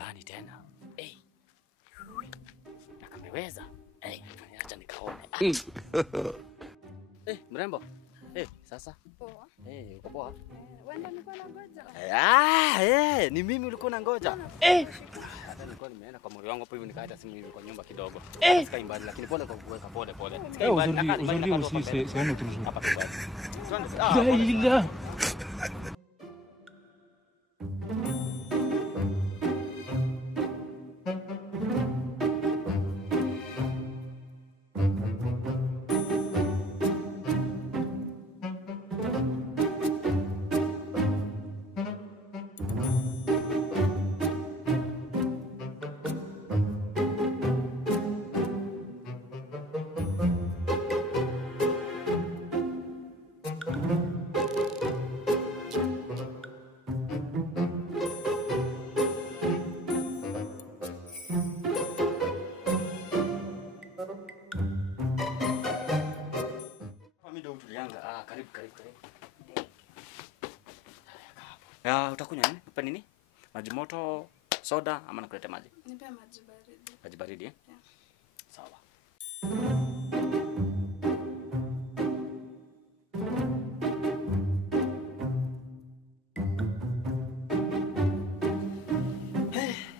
gani tena? Na kameweza. Acha nikaone. Mrembo. Sasa. Poa. Uko poa? Wewe nilikuwa nangoja. Ni mimi ulikuwa unangoja. Hata nilikuwa nimeenda kwa mori wangu hapo hivi nikaita simu hivi kwa nyumba kidogo. Sikai mbali lakini pole kwa kuweka pole. Sikai mbali na hapa kwa mbali. Karibu. Utakunywa nini? Upa nini? Maji moto, soda ama nakuleta maji? Nipe maji baridi. Maji baridi Yeah. Sawa.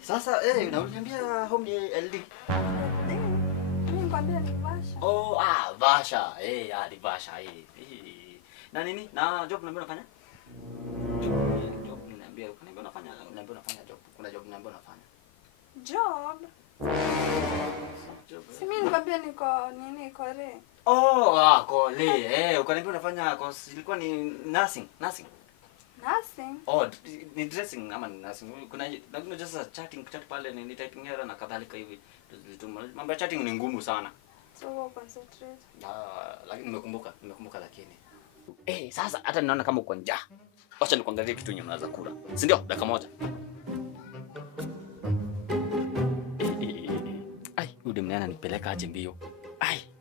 Sasa unaniambia home ni LD. Mimi nikwambia ni Vasha. Vasha. Ni Vasha. Na nini? Na job unaambia unafanya? Job unaambia unafanya job. Kuna job unaambia unafanya. Job? Si mimi nikwambia niko nini Kore. Kole. Ukaniambia unafanya ilikuwa ni nursing. Nursing? Ni dressing ama ni nursing. Kuna lakini just chat pale ni typing error na kadhalika hivi. Mambo ya chatting ni ngumu sana. So concentrate. Lakini nimekumbuka lakini. Sasa hata ninaona kama uko njaa. Acha nikuangalie kitu yenye unaweza kula. Si ndio? Dakika moja. Yule mnene ananipeleka aje mbio.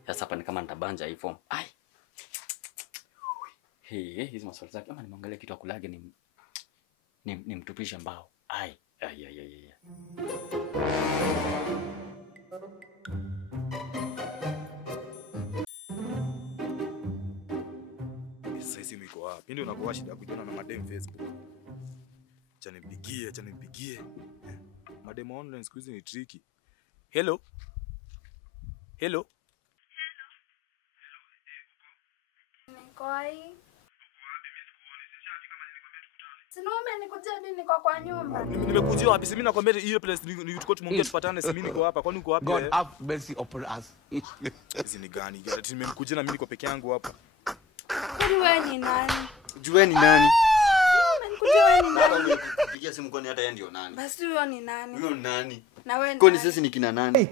Sasa hapa ni kama nitabanja hii form. Hizi maswali zake ama nimwangalie kitu akulage ni mtupishe mbao. Sasa niko wapi? Ndio unakuwa shida kujiona na madem Facebook. Acha nipigie. Madem online siku hizi ni tricky. Hello. Niko hai. Sinume nikujia nini niko kwa nyumba. Nimekujia wapi? Mimi nakwambia hiyo place ni tuko tumeongea tupatane, mimi niko hapa. Kwani uko wapi? God have mercy upon us. Hizi ni gani? Nimemkujia na mimi niko peke yangu hapa. Wewe ni nani? Jueni nani? Umenikujia wewe ni nani? Pigia simu kwani hata yeye ndio nani? Basi huyo ni nani? Huyo nani? Na wewe Kwani sisi ni kina nani?